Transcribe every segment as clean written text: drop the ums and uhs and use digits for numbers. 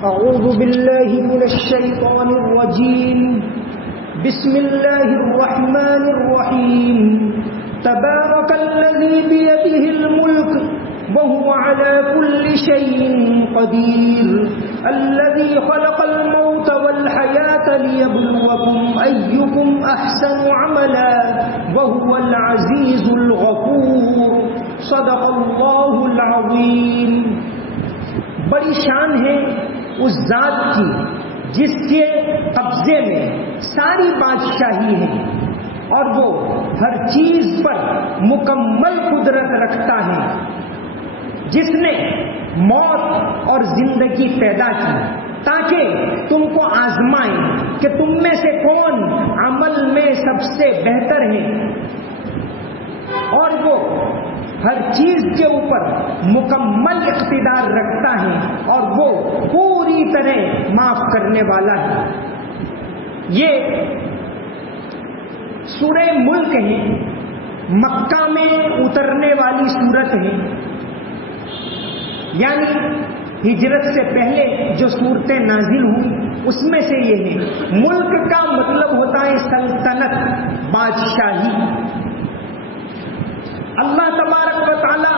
أعوذ بالله من الشيطان الرجيم بسم الله الرحمن الرحيم تبارك الذي بيده الملك وهو على كل شيء قدير الذي خلق الموت والحياة ليبلوكم أيكم أحسن عملا وهو العزيز الغفور صدق الله العظيم. بڑی شان ہے اس ذات کی جس کے قبضے میں ساری بادشاہی ہے اور وہ ہر چیز پر مکمل قدرت رکھتا ہے، جس نے موت اور زندگی پیدا کی تاکہ تم کو آزمائے کہ تم میں سے کون عمل میں سب سے بہتر ہے، اور وہ ہر چیز کے اوپر مکمل اقتدار رکھتا ہے اور وہ پوری طرح معاف کرنے والا ہے. یہ سورہ ملک ہے، مکہ میں اترنے والی سورت ہے، یعنی ہجرت سے پہلے جو صورتیں نازل ہوئی اس میں سے یہ ہے. ملک کا مطلب ہوتا ہے سلطنت، بادشاہی. اللہ تبارک و تعالی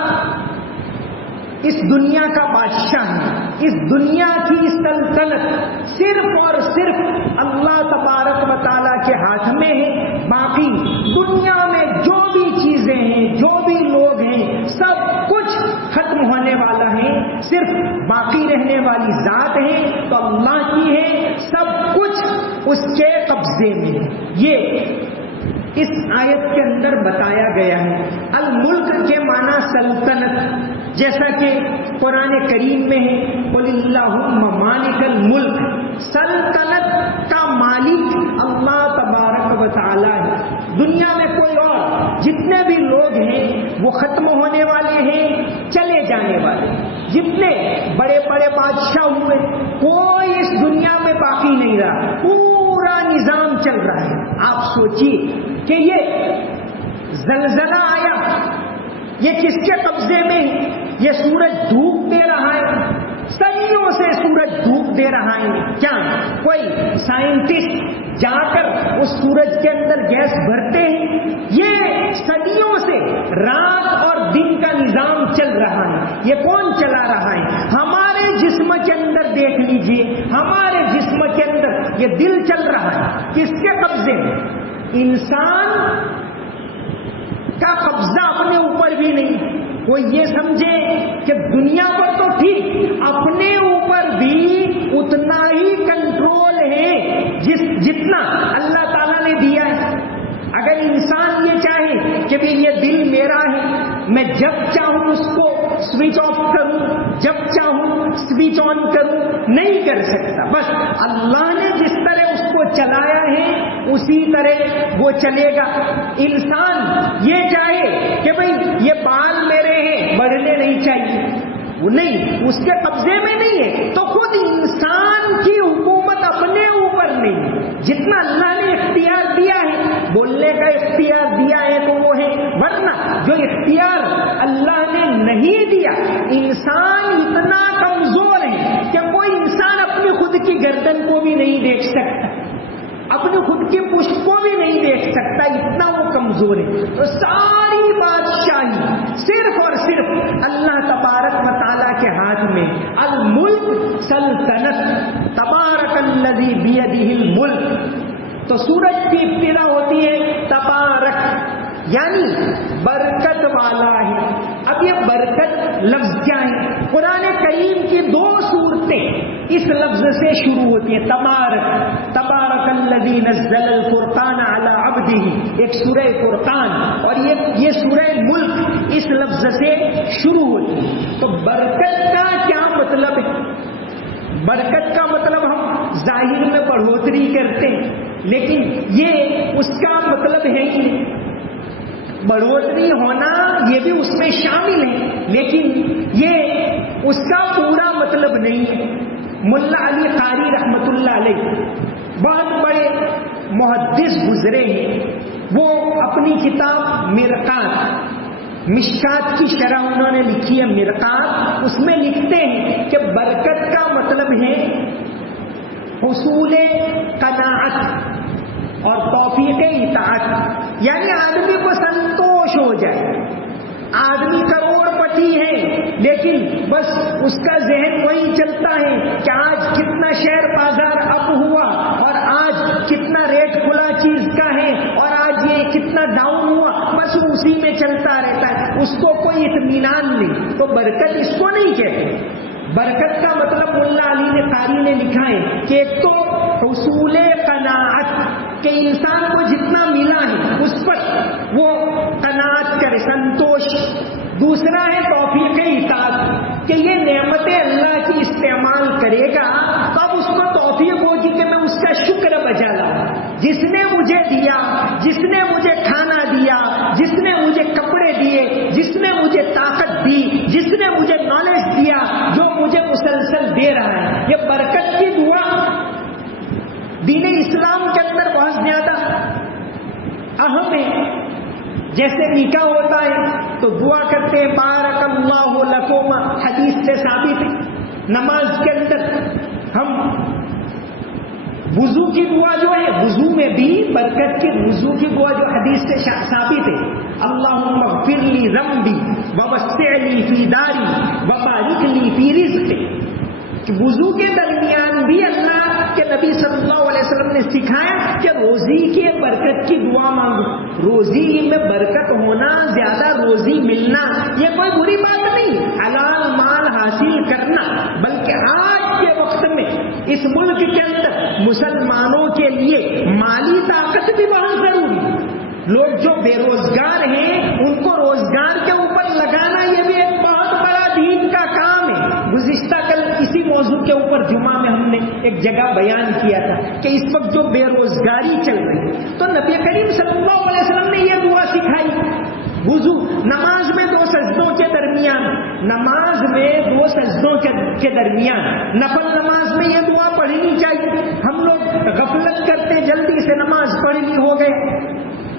اس دنیا کا بادشاہ ہے. اس دنیا کی سلطنت صرف اور صرف اللہ تبارک و تعالی کے ہاتھ میں ہے. باقی دنیا میں جو بھی چیزیں ہیں، جو بھی لوگ ہیں، سب کچھ ختم ہونے والا ہے. صرف باقی رہنے والی ذات ہے تو اللہ کی ہے. سب کچھ اس کے قبضے میں. یہ اس آیت کے اندر بتایا گیا ہے. الملک کے معنی سلطنت، جیسا کہ قرآن کریم میں ہے قل اللہم مالک الملک. سلطنت کا مالک اللہ تبارک و تعالی ہے. دنیا میں کوئی اور جتنے بھی لوگ ہیں وہ ختم ہونے والے ہیں، چلے جانے والے. جتنے بڑے بڑے بادشاہ ہوئے کوئی اس دنیا میں باقی نہیں رہا. پورا نظام چل رہا ہے. آپ سوچیے کہ یہ زلزلہ آیا، یہ کس کے قبضے میں؟ یہ سورج دھوپ دے رہا ہے، صدیوں سے سورج دھوپ دے رہا ہے. کیا کوئی سائنٹسٹ جا کر اس سورج کے اندر گیس بھرتے ہیں؟ یہ صدیوں سے رات اور دن کا نظام چل رہا ہے. یہ کون چلا رہا ہے؟ ہمارے جسم کے اندر دیکھ لیجئے، ہمارے جسم کے اندر یہ دل چل رہا ہے. کس کے قبضے میں؟ انسان کا قبضہ اپنے اوپر بھی نہیں. وہ یہ سمجھے کہ دنیا پر تو ٹھیک، اپنے اوپر بھی اتنا ہی کنٹرول ہے جتنا اللہ تعالیٰ نے دیا ہے. اگر انسان یہ چاہے کہ بھی یہ دل میرا ہے، میں جب چاہوں اس کو سوئچ آف کروں، جب چاہوں سوئچ آن کروں، نہیں کر سکتا. بس اللہ نے جس طرح اس کو چلایا ہے اسی طرح وہ چلے گا. انسان یہ چاہے کہ بھئی یہ بال میرے ہیں، بڑھنے نہیں چاہیے، وہ نہیں، اس کے قبضے میں نہیں ہے. تو خود انسان کی حکومت اپنے اوپر نہیں. جتنا اللہ نے اختیار دیا ہے، بولنے کا اختیار دیا ہے تو وہ ہے، ورنہ جو اختیار اللہ نے نہیں دیا، انسان اتنا کمزور ہے کہ کوئی انسان اپنی خود کی گردن کو بھی نہیں دیکھ سکتا، اپنی خود کی پشت کو بھی نہیں دیکھ سکتا، اتنا وہ کمزور ہے. تو ساری بادشاہی صرف اور صرف اللہ تبارک و تعالیٰ کے ہاتھ میں. الملک سلطنت، تبارک الذی بیدہ الملک. تو سورج کی ابتدا ہوتی ہے تبارک، یعنی برکت والا ہے. اب یہ برکت لفظ کیا ہے؟ قرآن کریم کی 2 سورتیں اس لفظ سے شروع ہوتی ہیں. تبارک، تبارک الذی نزل الفرقان علی عبدہ، ایک سورہ فرقان، اور یہ سورہ ملک اس لفظ سے شروع ہوتی ہے. تو برکت کا کیا مطلب ہے؟ برکت کا مطلب ہم ظاہر میں بڑھوتری کرتے ہیں، لیکن یہ اس کا مطلب ہے کہ بڑھوتری ہونا یہ بھی اس میں شامل ہے، لیکن یہ اس کا پورا مطلب نہیں ہے. ملا علی قاری رحمت اللہ علیہ بہت بڑے محدث گزرے ہیں. وہ اپنی کتاب مرقات، مشکات کی شرح انہوں نے لکھی ہے مرقات، اس میں لکھتے ہیں کہ برکت کا مطلب ہے حصول قناعت اور توفیق اطاعت، یعنی آدمی کو سنتوش ہو جائے. آدمی کروڑ پتی ہے لیکن بس اس کا ذہن وہی چلتا ہے کہ آج کتنا شیئر بازار اپ ہوا اور آج کتنا ریٹ کھلا چیز کا ہے اور آج یہ کتنا ڈاؤن ہوا، بس اسی میں چلتا رہتا ہے، اس کو کوئی اطمینان نہیں. تو برکت اس کو نہیں کہتے. برکت کا مطلب ملا علی نے قاری نے لکھا ہے کہ ایک تو حصول قناعت، کہ انسان کو جتنا ملا ہے اس پر وہ قناعت کرے، سنتوش. دوسرا ہے توفیق اطاعت، کہ یہ نعمتیں اللہ کی استعمال کرے گا تو اب اس کو توفیق ہوگی کہ میں اس کا شکر بجا لاؤں. جس نے مجھے دیا، جس نے مجھے کھانا دیا، جس نے مجھے کپڑے دیے، جس نے مجھے طاقت دی، جس نے مجھے نالج دیا، جو مجھے مسلسل دے رہا ہے، یہ برکت کی دعا دین اسلام کے اندر بہت زیادہ اہم ہے. جیسے نکاح ہوتا ہے تو دعا کرتے ہیں بارک اللہ لکم، حدیث سے ثابت ہے. نماز کے اندر ہم وضو کی دعا جو ہے، وضو میں بھی برکت کی وضو کی دعا جو حدیث سے ثابت ہے، اللہم اغفر لی ذنبی ووسع لی فی داری وبارک لی فی رزقی. وضو کے درمیان بھی اللہ کے نبی صلی اللہ علیہ وسلم نے سکھایا کہ روزی کی برکت کی دعا مانگو. روزی میں برکت ہونا، زیادہ روزی ملنا، یہ کوئی بری بات نہیں، حلال مال حاصل کرنا، بلکہ آج کے وقت میں اس ملک کے اندر مسلمانوں کے لیے مالی طاقت بھی بہت ضروری ہے. لوگ جو بے روزگار ہیں ان کو روزگار کے اوپر لگانا یہ بھی ایک بہت بڑا دین کا کام ہے. گزشتہ کل اسی موضوع کے اوپر جمعہ میں ہم نے ایک جگہ بیان کیا تھا کہ اس وقت جو بے روزگاری چل رہی ہے تو نبی کریم صلی اللہ علیہ وسلم نے یہ دعا سکھائی. وضو نماز میں 2 سجدوں کے درمیان، نماز میں 2 سجدوں کے درمیان نفل نماز میں یہ دعا پڑھنی چاہیے. ہم لوگ غفلت کرتے، جلدی سے نماز پڑھ لی ہو گئے.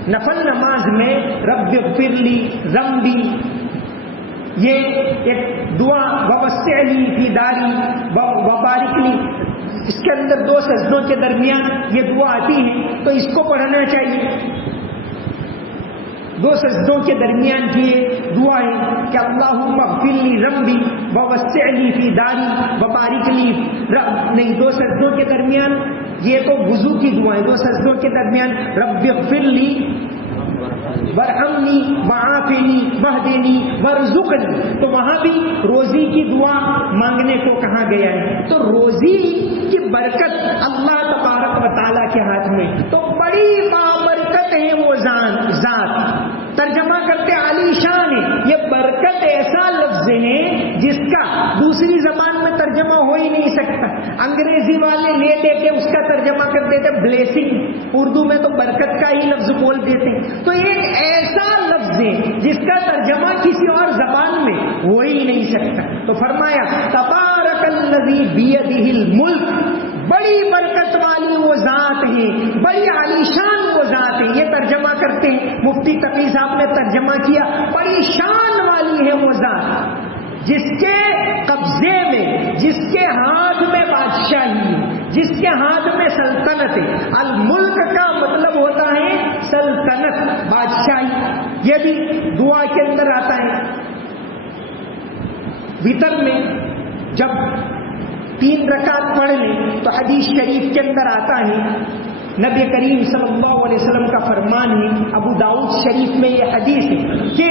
نفل نماز میں رب اغفر لی ذنبی، یہ ایک دعا، ووسع لی فی داری وبارک لی، اس کے اندر 2 سجدوں کے درمیان یہ دعا آتی ہے تو اس کو پڑھنا چاہیے. 2 سجدوں کے درمیان کی یہ دعا ہے کہ اللہم اغفر لی ذنبی ووسع لی فی داری وبارک لی. نہیں، 2 سجدوں کے درمیان یہ تو وضو کی دعا ہے. 2 سجدوں کے درمیان رب اغفر لی ورحمنی وعافنی واہدنی وارزقنی، تو وہاں بھی روزی کی دعا مانگنے کو کہا گیا ہے. تو روزی کی برکت اللہ تبارک و تعالیٰ کے ہاتھ میں، تو بڑی بابرکت ہے وہ ذات. ترجمہ کرتے عالی شان ہے. یہ برکت ایسا لفظ ہے جس کا دوسری زبان میں ترجمہ ہو ہی نہیں سکتا. انگریزی والے لے لے کے اس کا ترجمہ کر دیتے بلیسنگ، اردو میں تو برکت کا ہی لفظ بول دیتے. تو ایک ایسا لفظ ہے جس کا ترجمہ کسی اور زبان میں ہو ہی نہیں سکتا. تو فرمایا تبارک الذی بیدہ الملک، بڑی برکت والی وہ ذات ہے، بڑی عالیشان وہ ذات ہے. یہ ترجمہ کرتے ہیں مفتی تقی صاحب نے ترجمہ کیا، بڑی شان والی ہے وہ ذات جس کے قبضے میں، جس کے ہاتھ میں بادشاہی، جس کے ہاتھ میں سلطنت ہے. الملک کا مطلب ہوتا ہے سلطنت، بادشاہی. یہ بھی دعا کے اندر آتا ہے. وتر میں جب 3 رکعت پڑھ لیں تو حدیث شریف کے اندر آتا ہے، نبی کریم صلی اللہ علیہ وسلم کا فرمان ہے، ابو داؤد شریف میں یہ حدیث ہے کہ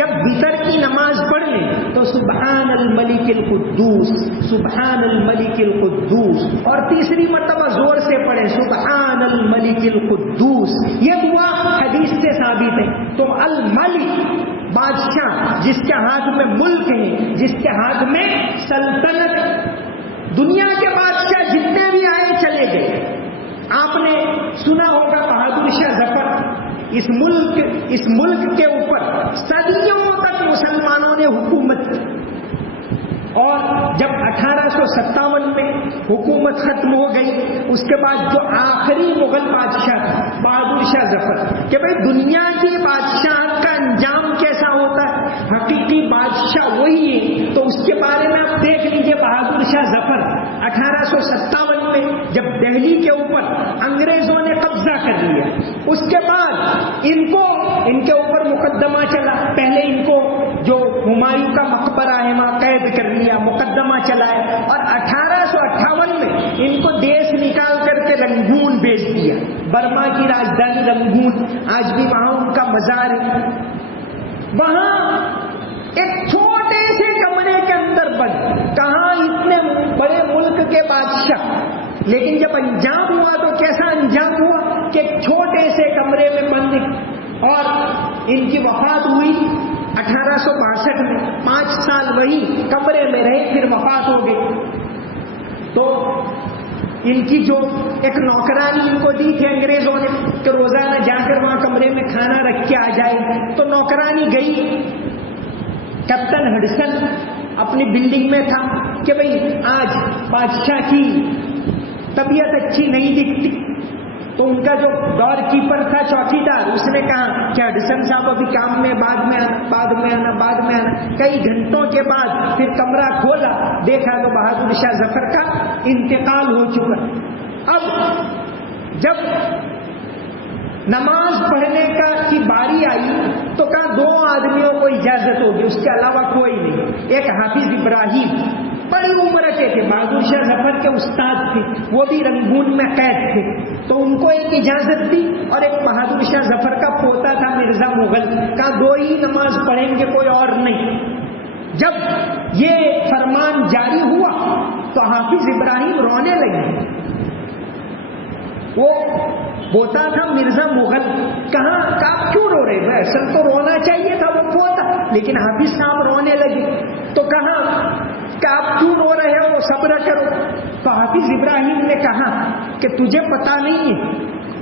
جب وتر کی نماز پڑھ لیں تو سبحان الملک القدوس، سبحان الملک القدوس، اور تیسری مرتبہ زور سے پڑھیں سبحان الملک القدوس. یہ دعا حدیث سے ثابت ہے. تو الملک بادشاہ، جس کے ہاتھ میں ملک ہے، جس کے ہاتھ میں سلطنت. دنیا کے بادشاہ جتنے بھی آئے چلے گئے. آپ نے سنا ہوگا بہادر شاہ ظفر، اس ملک کے اوپر صدیوں تک مسلمانوں نے حکومت کی، اور جب 1857 میں حکومت ختم ہو گئی اس کے بعد جو آخری مغل بادشاہ تھا بہادر شاہ ظفر، کہ بھئی دنیا کی بادشاہ کا انجام کیسا ہوتا ہے، حقیقی بادشاہ وہی ہے. تو اس کے بارے میں آپ دیکھ لیجئے بہادر شاہ ظفر 1857 میں جب دہلی کے اوپر انگریزوں نے قبضہ کر لیا. اس کے بعد ان کے اوپر مقدمہ چلا. پہلے ان کو جو ہمایوں کا مقبرہ ہے وہاں قید کر لیا, مقدمہ چلایا, اور 1858 میں ان کو دیش نکال کر کے رنگون بھیج دیا. برما کی راجدھانی رنگون, آج بھی وہاں ان کا مزار ہے. وہاں ایک چھوٹے سے کمرے کے اندر بند, کہاں اتنے بڑے ملک کے بادشاہ, لیکن جب انجام ہوا تو کیسا انجام ہوا کہ ایک چھوٹے سے کمرے میں بند. اور ان کی وفات ہوئی 1862 میں. 5 سال وہی کمرے میں رہے, پھر وفات ہو گئی. تو ان کی جو ایک نوکرانی ان کو دی تھی انگریزوں نے کہ روزانہ جا کر وہاں کمرے میں کھانا رکھ کے آ جائے, تو نوکرانی گئی. کیپٹن ہڈسن اپنی بلڈنگ میں تھا کہ بھئی آج بادشاہ کی طبیعت اچھی نہیں دکھتی. تو ان کا جو ڈور کیپر تھا, چوکیدار, اس نے کہا کہ ہڈسن صاحب ابھی کام میں, بعد میں آنا. کئی گھنٹوں کے بعد پھر کمرہ کھولا, دیکھا تو بہادر شاہ ظفر کا انتقال ہو چکا. اب جب نماز پڑھنے کی باری آئی تو کہا 2 آدمیوں کو اجازت ہوگی, اس کے علاوہ کوئی نہیں. ایک حافظ ابراہیم بڑی عمر کے تھے, بہادر شاہ ظفر کے استاد تھے, وہ بھی رنگون میں قید تھے, تو ان کو ایک اجازت دی. اور ایک بہادر شاہ ظفر کا پوتا تھا مرزا مغل, کہا 2 ہی نماز پڑھیں گے, کوئی اور نہیں. جب یہ فرمان جاری ہوا تو حافظ ابراہیم رونے لگے. وہ پوتا تھا مرزا مغل, کہاں آپ کیوں رو رہے ہیں؟ اصل تو رونا چاہیے تھا وہ پوتا, لیکن حافظ صاحب رونے لگے. تو کہا کہ آپ کیوں رو رہے ہو, وہ صبر کرو. تو حافظ ابراہیم نے کہا کہ تجھے پتا نہیں ہے,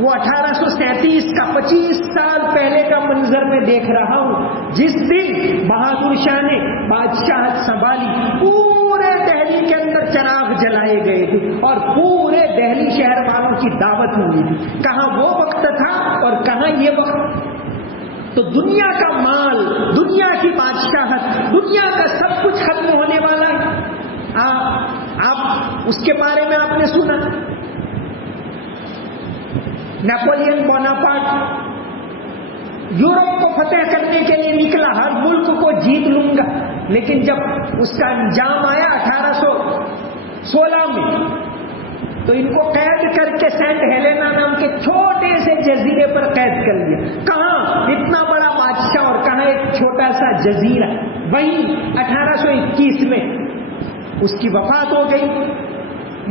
وہ 1837 کا 25 سال پہلے کا منظر میں دیکھ رہا ہوں, جس دن بہادر شاہ نے بادشاہت سنبھالی. پورے دہلی کے اندر چراغ جلائے گئے تھے اور پورے دہلی شہر والوں کی دعوت ہوئی تھی. کہاں وہ وقت تھا اور کہاں یہ وقت. تو دنیا کا مال, دنیا کی بادشاہت, دنیا کا سب کچھ ختم ہونے والا ہے. آپ اس کے بارے میں آپ نے سنا, نیپولین بوناپارٹ یورپ کو فتح کرنے کے لیے نکلا, ہر ملک کو جیت لوں گا, لیکن جب اس کا انجام آیا 1816 میں تو ان کو قید کر کے سینٹ ہیلینا نام کے چھوٹے سے جزیرے پر قید کر لیا. کہاں اتنا بڑا بادشاہ اور کہاں ایک چھوٹا سا جزیرہ. وہیں 1821 میں اس کی وفات ہو گئی,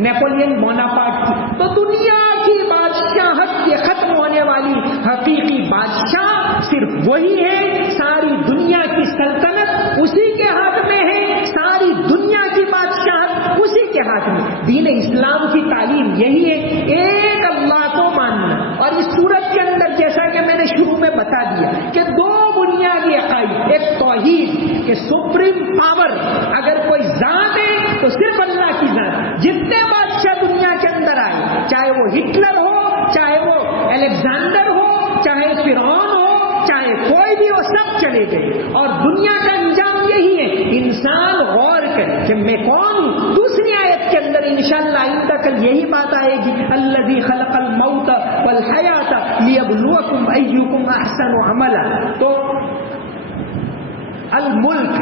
نیپولین بوناپارٹ کی. تو دنیا کی بادشاہت یہ ختم ہونے والی, حقیقی بادشاہ صرف وہی ہے. ساری دنیا کی سلطنت اسی کے ہاتھ میں ہے, ساری دنیا کی بادشاہت اسی کے ہاتھ میں. دین اسلام کی تعلیم یہی ہے, ایک اللہ کو ماننا. اور اس صورت کے اندر جیسا کہ میں نے شروع میں بتا دیا کہ 2 بنیادی عقائد, ایک توحید کہ سپریم پاور اگر کوئی ذات ہے تو صرف اللہ کی ذات. جتنے بادشاہ دنیا کے اندر آئے, چاہے وہ ہٹلر ہو, چاہے وہ الیگزینڈر ہو, چاہے فرعون ہو, چاہے کوئی بھی ہو, سب چلے گئے. اور دنیا کا انجام یہی ہے, انسان غور کرے کہ میں کون ہوں. دوسری آیت کے اندر انشاءاللہ آئندہ کل یہی بات آئے گی, الذی خلق الموت والحیات لیبلوکم ایکم احسن عملا. تو الملک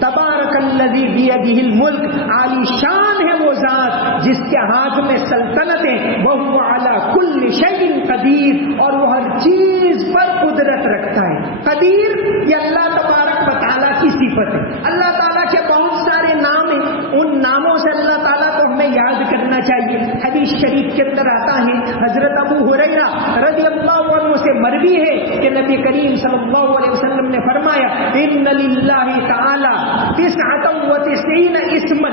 تبارک الذی بیدہ الملک, عالی شان ہے وہ ذات جس کے ہاتھ میں سلطنت ہے. وہو علی کل شیء قدیر, اور وہ ہر چیز پر قدرت رکھتا ہے. قدیر یہ اللہ تبارک و تعالیٰ کی صفت ہے. اللہ تعالیٰ کے بہت سارے نام ہیں, ان ناموں سے اللہ تعالیٰ کو ہمیں یاد کرنا چاہیے. حدیث شریف کے اندر آتا ہے, حضرت ابو ہریرہ رضی اللہ عنہ سے مروی ہے کہ نبی کریم صلی اللہ علیہ وسلم نے فرمایا, ان للہ تعالی 99 اسما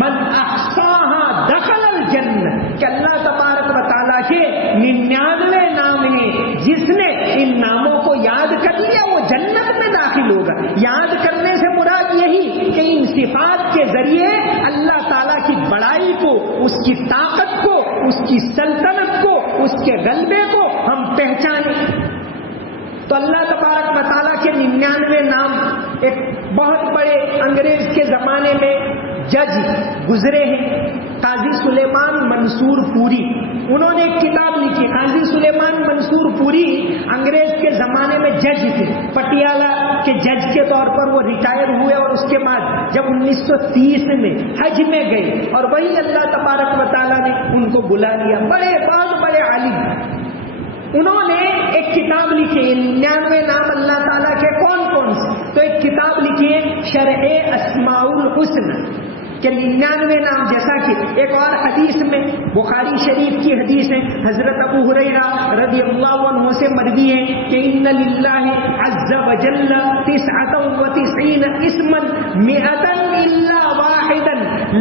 من احصاها دخل الجنہ, کہ اللہ تبارک و تعالیٰ کے 99 نام ہیں, جس نے ان ناموں کو یاد کر لیا وہ جنت میں داخل ہوگا. یاد کرنے سے مراد یہی کہ ان صفات کے ذریعے اللہ تعالیٰ کی بڑائی کو, اس کی طاقت کو, اس کی سلطنت کو, اس کے غلبے کو ہم پہچانیں. تو اللہ تبارک و تعالیٰ کے 99 نام. ایک بہت بڑے انگریز کے زمانے میں جج گزرے ہیں, قاضی سلیمان منصور پوری، انہوں نے ایک کتاب لکھی. قاضی سلیمان منصور پوری انگریز کے زمانے میں جج تھے، پٹیالہ کے جج کے طور پر وہ ریٹائر ہوئے، اور اس کے بعد جب 1930 میں حج میں گئے اور وہی اللہ تبارک و تعالیٰ نے ان کو بلا لیا. بہت بڑے عالم. انہوں نے ایک کتاب لکھی 99 نام اللہ تعالیٰ کے کون کون سے. تو ایک کتاب لکھی ہے شرح اسماء الحسن کہ 99 نام. جیسا کہ ایک اور حدیث میں بخاری شریف کی حدیث ہے، حضرت ابو ہریرہ رضی اللہ عنہ سے مروی ہے کہ ان للہ عز وجل 99 اسما 100 الا واحدا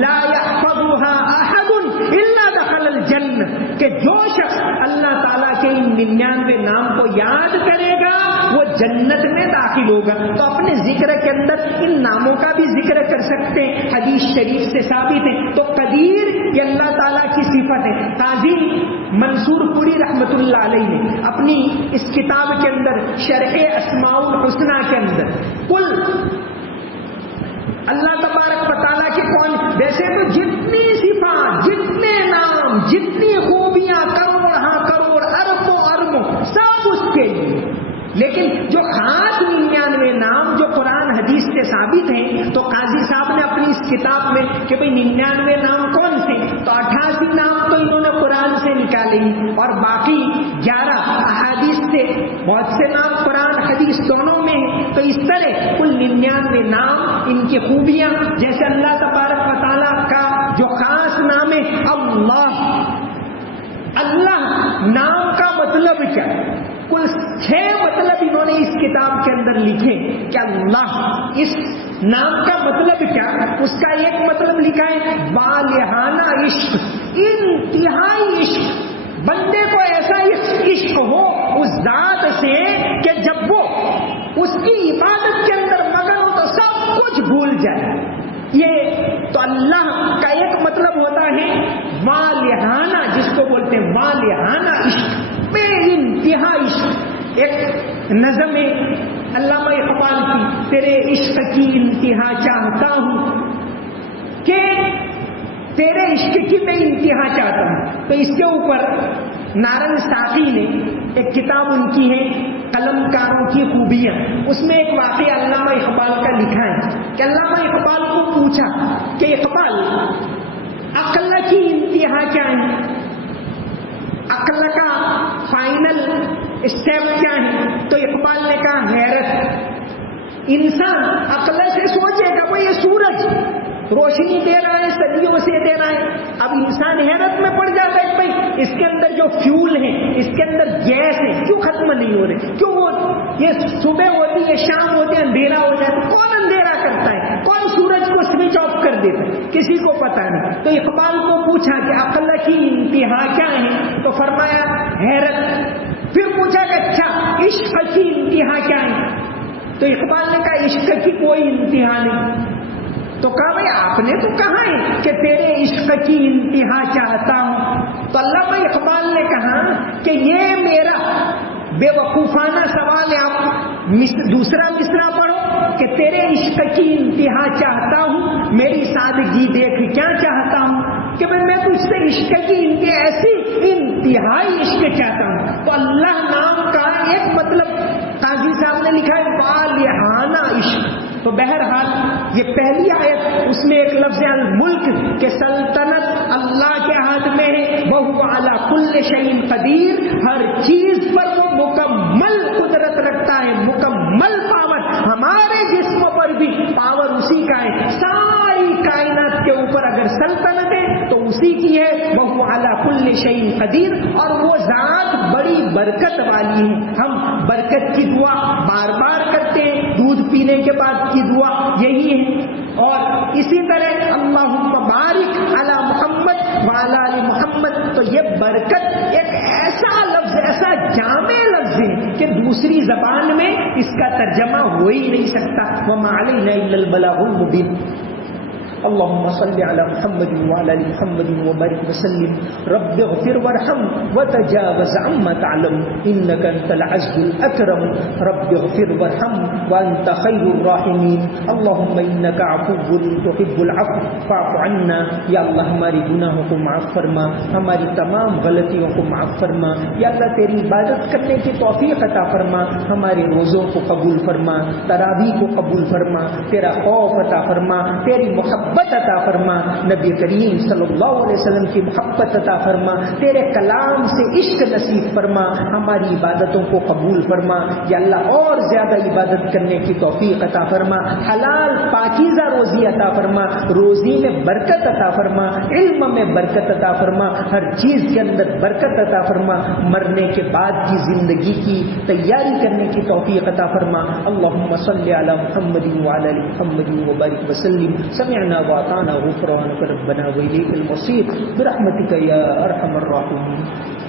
لا يحفظها احد الا دخل الجنہ. کہ جو شخص اللہ تعالیٰ کے ان 99 نام کو یاد کرے گا وہ جنت میں داخل ہوگا. تو اپنے ذکر کے اندر ان ناموں کا بھی ذکر کر سکتے ہیں، حدیث شریف سے ثابت ہے. تو قدیر یہ اللہ تعالیٰ کی صفت ہے. قاضی منصور پوری رحمت اللہ علیہ نے اپنی اس کتاب کے اندر شرح اسماء الحسنہ کے اندر کل اللہ تبارک و تعالیٰ کے کون، ویسے تو جتنی صفات، جتنے نام، جتنی خوبیاں کروڑ اربوں سب اس کے لیے، لیکن جو خاص 99 نام جو قرآن حدیث سے ثابت ہیں، تو قاضی صاحب نے اپنی اس کتاب میں کہ بھئی 99 نام کون سے، تو 88 نام تو انہوں نے قرآن سے نکالے اور باقی 11 احادیث سے، بہت سے نام قرآن حدیث دونوں میں ہیں. تو اس طرح کل 99 نام، ان کی خوبیاں، جیسے اللہ تبارک و تعالیٰ کا جو خاص نام ہے اللہ. اللہ نام کا مطلب کیا؟ کل 6 مطلب انہوں نے اس کتاب کے اندر لکھے کہ اللہ، اس نام کا مطلب کیا. اس کا ایک مطلب لکھا ہے والہانہ عشق، انتہائی عشق. بندے کو ایسا عشق ہو اس ذات سے کہ جب وہ اس کی عبادت کے اندر مگن ہو تو سب کچھ بھول جائے. یہ تو اللہ کا ایک مطلب ہوتا ہے والہانہ، جس کو بولتے ہیں والہانہ عشق، بے انتہا عشق. ایک نظم ہے علامہ اقبال کی، تیرے عشق کی انتہا چاہتا ہوں، کہ تیرے عشق کی میں انتہا چاہتا ہوں. تو اس کے اوپر نارنگ ساقی نے ایک کتاب ان کی ہے قلم کاروں کی خوبیاں، اس میں ایک واقعہ علامہ اقبال کا لکھا ہے کہ علامہ اقبال کو پوچھا کہ اقبال، عقل کی انتہا کیا ہے، عقل کا فائنل اسٹیپ کیا ہے؟ تو اقبال نے کہا حیرت. انسان عقل سے سوچے گا وہ یہ سورج روشنی دے رہا ہے، صدیوں سے دے رہا ہے. اب انسان حیرت میں پڑ جاتا ہے کہ بھائی اس کے اندر جو فیول ہے، اس کے اندر گیس ہے، کیوں ختم نہیں ہو رہے، کیوں وہ یہ صبح ہوتی ہے، شام ہوتی ہے، اندھیرا ہو جاتا ہے. کون اندھیرا کرتا ہے؟ کون سورج کو سوئچ آف کر دیتا ہے؟ کسی کو پتا نہیں. تو اقبال کو پوچھا کہ عقل کی انتہا کیا ہے؟ تو فرمایا حیرت. پھر پوچھا کہ اچھا عشق کی انتہا کیا ہے؟ تو اقبال نے کہا عشق کی کوئی انتہا نہیں. تو کہا بھائی آپ نے تو کہا ہے کہ تیرے عشق کی انتہا چاہتا ہوں. تو علامہ اقبال نے کہا کہ یہ میرا بے وقوفانہ سوال ہے. آپ دوسرا مصرع پڑھو کہ تیرے عشق کی انتہا چاہتا ہوں، میری سادگی دیکھ کیا چاہتا ہوں، کہ میں تجھ سے عشق کی انتہا، ایسی انتہائی عشق چاہتا ہوں. تو اللہ نام کا ایک مطلب قاضی صاحب نے لکھا ہے والہانہ عشق. تو بہرحال یہ پہلی آیت، اس میں ایک لفظ الملک کہ سلطنت اللہ کے ہاتھ میں ہے، وَهُوَ عَلَى كُلِّ شَيْءٍ قَدِيرٌ، ہر چیز پر وہ مکمل قدرت رکھتا ہے، مکمل پاور. ہمارے جسم پر بھی پاور اسی کا ہے. ساری کائنات کے اوپر اگر سلطنت ہے تو اسی کی ہے. وَهُوَ عَلَى كُلِّ شَيْءٍ قَدِيرٌ، اور وہ ذات بڑی برکت والی ہے. ہم برکت کی دعا بار بار کرتے ہیں، دودھ پینے کے بعد کی دعا یہی ہے. اور اسی طرح اللہم بارک علی محمد وعلی آل محمد. تو یہ برکت ایک ایسا لفظ، ایسا جامع لفظ ہے کہ دوسری زبان میں اس کا ترجمہ ہو ہی نہیں سکتا. وما علینا الا البلاغ المبین. اللهم صل على محمد وعلى ال محمد وبارك وسلم رب اغفر وارحم وتجاوز عما تعلم انك انت العز الاكرم رب اغفر وارحم وانت خير الراحمين اللهم انك عفو تحب العفو فاعف عنا یا اللہ ہماری گناہوں کو معاف فرما ہماری تمام غلطیوں کو معاف فرما یا اللہ تیری عبادت کرنے کی توفیق عطا فرما ہمارے روزوں کو قبول فرما تراویح کو قبول فرما تیرا خوف عطا فرما تیری محبت عطا فرما نبی کریم صلی اللہ علیہ وسلم کی محبت عطا فرما تیرے کلام سے عشق نصیب فرما ہماری عبادتوں کو قبول فرما یا اللہ اور زیادہ عبادت کرنے کی توفیق عطا فرما حلال پاکیزہ روزی عطا فرما روزی میں برکت عطا فرما علم میں برکت عطا فرما ہر چیز کے اندر برکت عطا فرما مرنے کے بعد کی زندگی کی تیاری کرنے کی توفیق عطا فرما اللهم صل علی محمد وعلى ال محمد وبارك وسلم سمعنا واطعنا غفرانك ربنا واليك المصير برحمتك يا ارحم الراحمين